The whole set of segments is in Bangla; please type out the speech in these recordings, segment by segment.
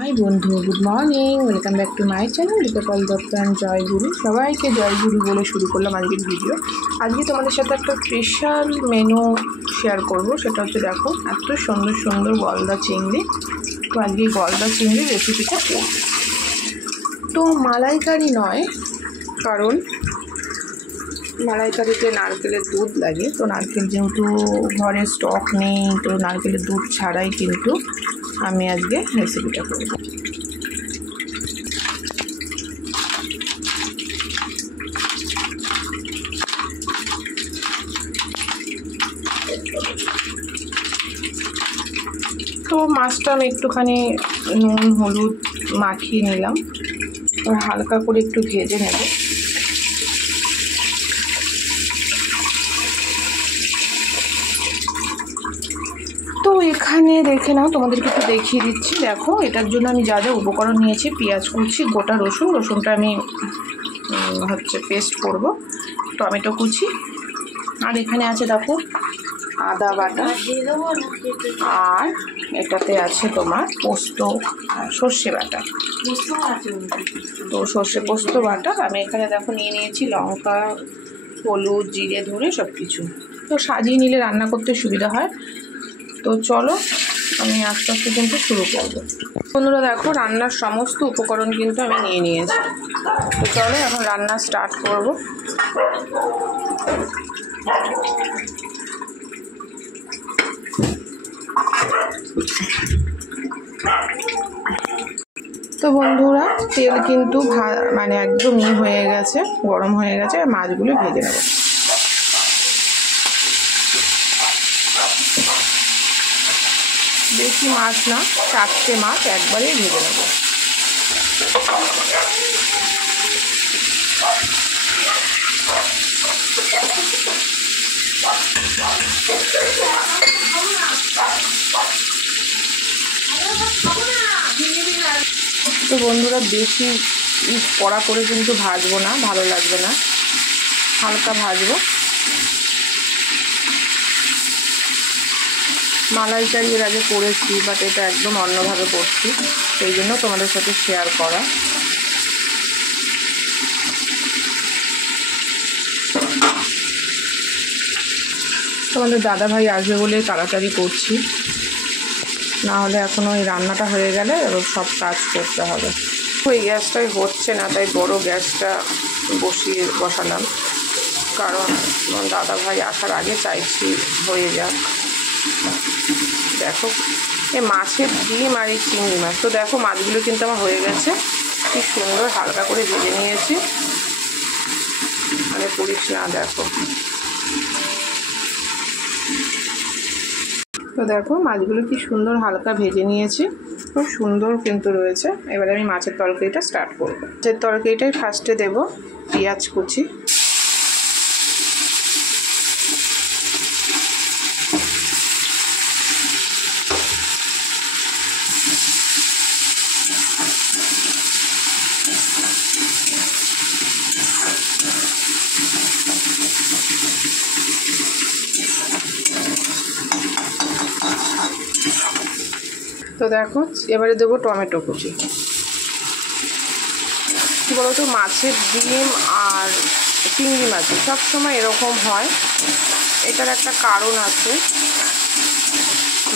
হাই বন্ধু, good morning, welcome back to my channel দীপকল দত্ত অ্যান্ড জয়গুরু। সবাইকে জয়গুরু বলে শুরু করলাম আজকের ভিডিও। আজকে তোমাদের সাথে একটা স্পেশাল মেনু শেয়ার করব। সেটা হচ্ছে, দেখো এত সুন্দর সুন্দর গলদা চিংড়ি। তো আজকে গলদা চিংড়ির রেসিপিটা করব। তো মালাইকারি নয়, কারণ মালাইকারিতে নারকেলের দুধ লাগে। তো নারকেল যেহেতু ঘরে স্টক নেই, তো নারকেলের দুধ ছাড়াই কিন্তু আমি আজকে রেসিপিটা করব। তো মাছটা আমি একটুখানি নুন হলুদ মাখিয়ে নিলাম, হালকা করে একটু ভেজে নেব। তো এখানে দেখে নাও, তোমাদেরকে একটু দেখিয়ে দিচ্ছি। দেখো, এটার জন্য আমি যা যা উপকরণ নিয়েছি: পেঁয়াজ কুচি, গোটা রসুনটা আমি পেস্ট করব, টমেটো কুচি, আর এখানে আছে দেখো আদা বাটা, আর এটাতে আছে তোমার পোস্ত সর্ষে বাটা। তো সর্ষে পোস্ত বাটা আমি এখানে দেখো নিয়ে নিয়েছি, লঙ্কা হলুদ জিরে ধরে সব কিছু। তো সাজিয়ে নিলে রান্না করতে সুবিধা হয়। তো চলো আমি আস্তে আস্তে কিন্তু শুরু করবো। বন্ধুরা দেখো, রান্নার সমস্ত উপকরণ কিন্তু আমি নিয়ে নিয়েছি। তো চলো এখন রান্না স্টার্ট করব। তো বন্ধুরা, তেল কিন্তু একদম হয়ে গেছে, গরম হয়ে গেছে। মাছগুলো ভেজে নেব। বেশি মাছ না, 4টে মাছ একবারেই ভেজে নেব। তো বন্ধুরা, বেশি কড়া করে কিন্তু ভাজবো না, ভালো লাগবে না, হালকা ভাজবো। মালাইকারি এর আগে করেছি, বাট এটা একদম অন্যভাবে করছি, সেই জন্য তোমাদের সাথে শেয়ার করা। তোমাদের দাদাভাই আসবে বলে তাড়াতাড়ি করছি, না হলে এখনও ওই রান্নাটা হয়ে গেলে এবার সব কাজ করতে হবে। ওই গ্যাসটাই হচ্ছে না, তাই বড় গ্যাসটা বসালাম, কারণ দাদাভাই আসার আগে চাইছি হয়ে যাক। দেখো, এই মাছের ডিম আর এই চিংড়ি মাছ। তো দেখো, মাছগুলো কিন্তু আমার হয়ে গেছে, কি সুন্দর হালকা করে ভেজে নিয়েছি। আমি করিস না, দেখো। তো দেখো, মাছগুলো কি সুন্দর হালকা ভেজে নিয়েছি, খুব সুন্দর কিন্তু রয়েছে। এবারে আমি মাছের তরকারিটা স্টার্ট করব। মাছের তরকারিটাই ফার্স্টে দেব পেঁয়াজ কুচি। তো দেখো, এবারে দেবো টমেটো কুচি। কী বলতো, মাছের ডিম আর চিংড়ি মাছ সবসময় এরকম হয়, এটার একটা কারণ আছে।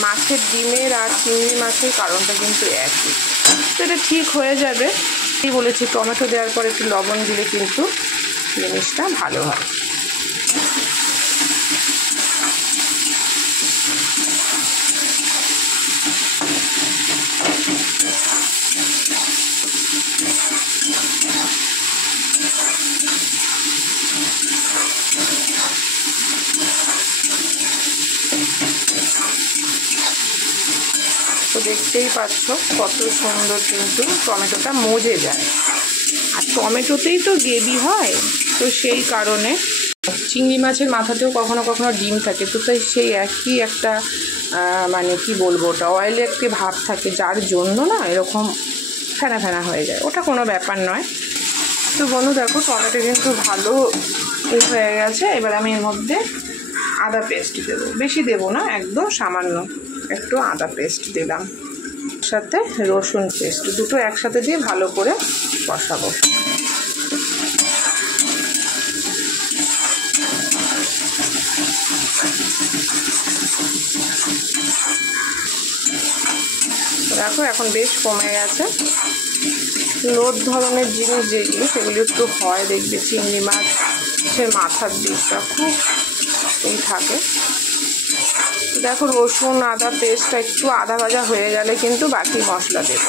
মাছের ডিমের আর চিংড়ি মাছের কারণটা কিন্তু একই। তো এটা ঠিক হয়ে যাবে। এই বলেছি, টমেটো দেওয়ার পর একটু লবণ দিলে কিন্তু জিনিসটা ভালো হয়। তো দেখতেই পাচ্ছ কত সুন্দর কিন্তু টমেটোটা মজে যায়, আর টমেটোতেই তো গ্রেভি হয়। তো সেই কারণে চিংড়ি মাছের মাথাতেও কখনো কখনো ডিম থাকে, তো তাই সেই একই একটা কি বলবো, ওটা অয়েলে একটি ভাব থাকে, যার জন্য না এরকম ফেনা ফেনা হয়ে যায়। ওটা কোনো ব্যাপার নয়। তো বন্ধু দেখো, টমেটো কিন্তু ভালো হয়ে গেছে। এবার আমি এর মধ্যে আদা পেস্ট দেবো, বেশি দেবো না, একদম সামান্য একটু আদা পেস্ট দিলাম। একসাথে রসুন পেস্ট, দুটো একসাথে দিয়ে ভালো করে কষাবো। দেখো এখন বেশ কমে গেছে। লোদ ধরনের জিনিস যেগুলো সেগুলো একটু হয়, দেখবে চিংড়ি মাছের মাথার দিকটা খুব থাকে। দেখো রসুন আদা পেস্টটা একটু আদা ভাজা হয়ে গেলে কিন্তু বাকি মশলা দেব।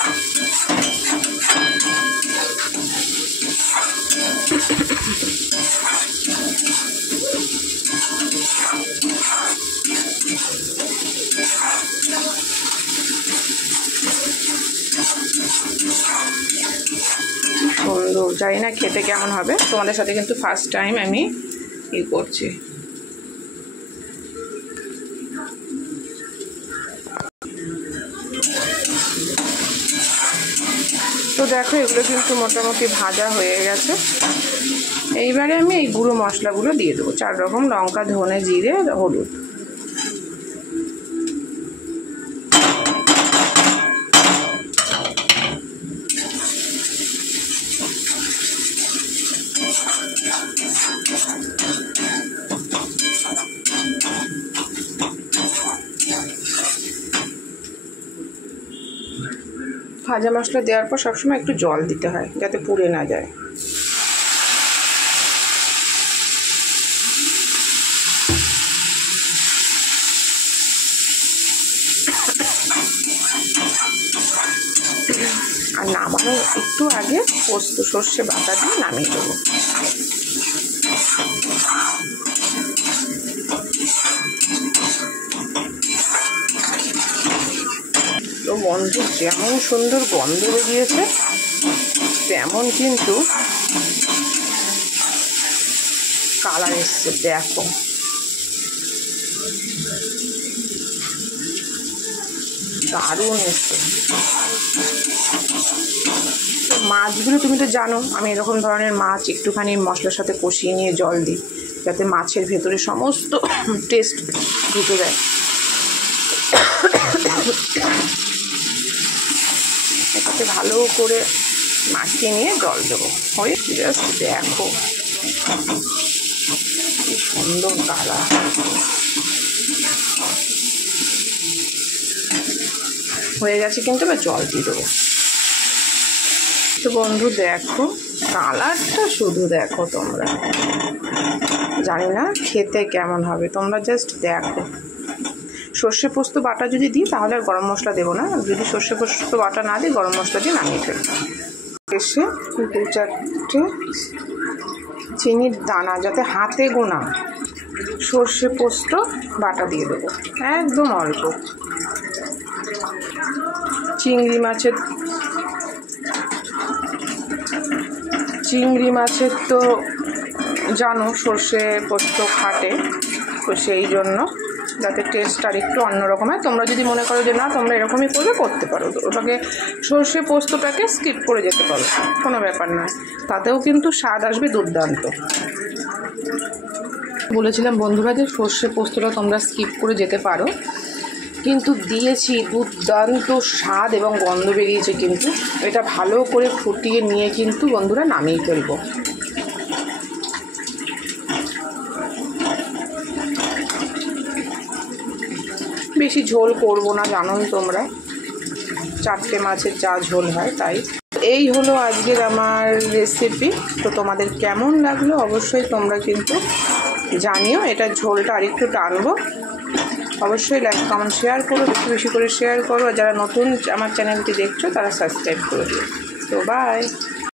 সুন্দর, জানি না খেতে কেমন হবে, তোমাদের সাথে কিন্তু ফার্স্ট টাইম আমি করছি। তো দেখো এগুলো কিন্তু মোটামুটি ভাজা হয়ে গেছে। এইবারে আমি এই গুঁড়ো মশলাগুলো দিয়ে দেবো, 4 রকম লঙ্কা, ধনে, জিরে, হলুদ। ভাজা মশলা দেওয়ার পর সবসময় একটু জল দিতে হয় যাতে পুড়ে না যায়। আর নামানোর একটু আগে পোস্ত সর্ষে বাটা দিয়ে নামিয়ে দেবো। তো বন্ধু যেমন সুন্দর গন্ধ বেরিয়েছে তেমন কিন্তু কালার এসছে, দেখো দারুণ এসছে। মাছগুলো তুমি তো জানো আমি এরকম ধরনের মাছ একটুখানি মশলার সাথে কষিয়ে নিয়ে জল দিই যাতে মাছের ভেতরে সমস্ত টেস্ট ঢুকে যায়। এটাকে ভালো করে মাখিয়ে নিয়ে জল দেবো। হয়ে জাস্ট দেখো কি সুন্দর কালার। হয়ে গেছে কিন্তু এবার জল দিয়ে দেবো। তো বন্ধু দেখো কালারটা শুধু দেখো, তোমরা জানি না খেতে কেমন হবে, তোমরা জাস্ট দেখো। সর্ষে পোস্ত বাটা যদি দিই তাহলে আর গরম মশলা দেবো না, যদি সর্ষে পোস্ত বাটা না দিই গরম মশলা দিয়ে নামিয়ে ফেলবো। এসে 2-4টে চিনির দানা যাতে হাতে গোনা সর্ষে পোস্ত বাটা দিয়ে দেবো, একদম অল্প। চিংড়ি মাছের তো জানো সর্ষে পোস্ত খাটে, তো সেই জন্য যাতে টেস্ট আর একটু অন্যরকম হয়। তোমরা যদি মনে করো যে না তোমরা এরকমই করতে পারো, ওটাকে সর্ষে পোস্তটাকে স্কিপ করে যেতে পারো, কোনো ব্যাপার নয়, তাতেও কিন্তু স্বাদ আসবে দুর্দান্ত। বলেছিলাম বন্ধুরা যে সর্ষে পোস্তটা তোমরা স্কিপ করে যেতে পারো, কিন্তু দিয়েছি দুর্দান্ত স্বাদ এবং গন্ধ বেরিয়েছে। কিন্তু এটা ভালো করে ফুটিয়ে নিয়ে কিন্তু বন্ধুরা নামিয়ে ফেলবো। বেশি ঝোল করব না, জানোই তোমরা 4টে মাছের যা ঝোল হয় তাই। এই হলো আজকের আমার রেসিপি। তো তোমাদের কেমন লাগলো অবশ্যই তোমরা কিন্তু জানিও। এটা ঝোলটা আরেকটু টানবো, অবশ্যই লাইক কমেন্ট শেয়ার করো, বেশি বেশি করে শেয়ার করো। আর যারা নতুন আমার চ্যানেলটি দেখছো তারা সাবস্ক্রাইব করে দিও। তো বাই।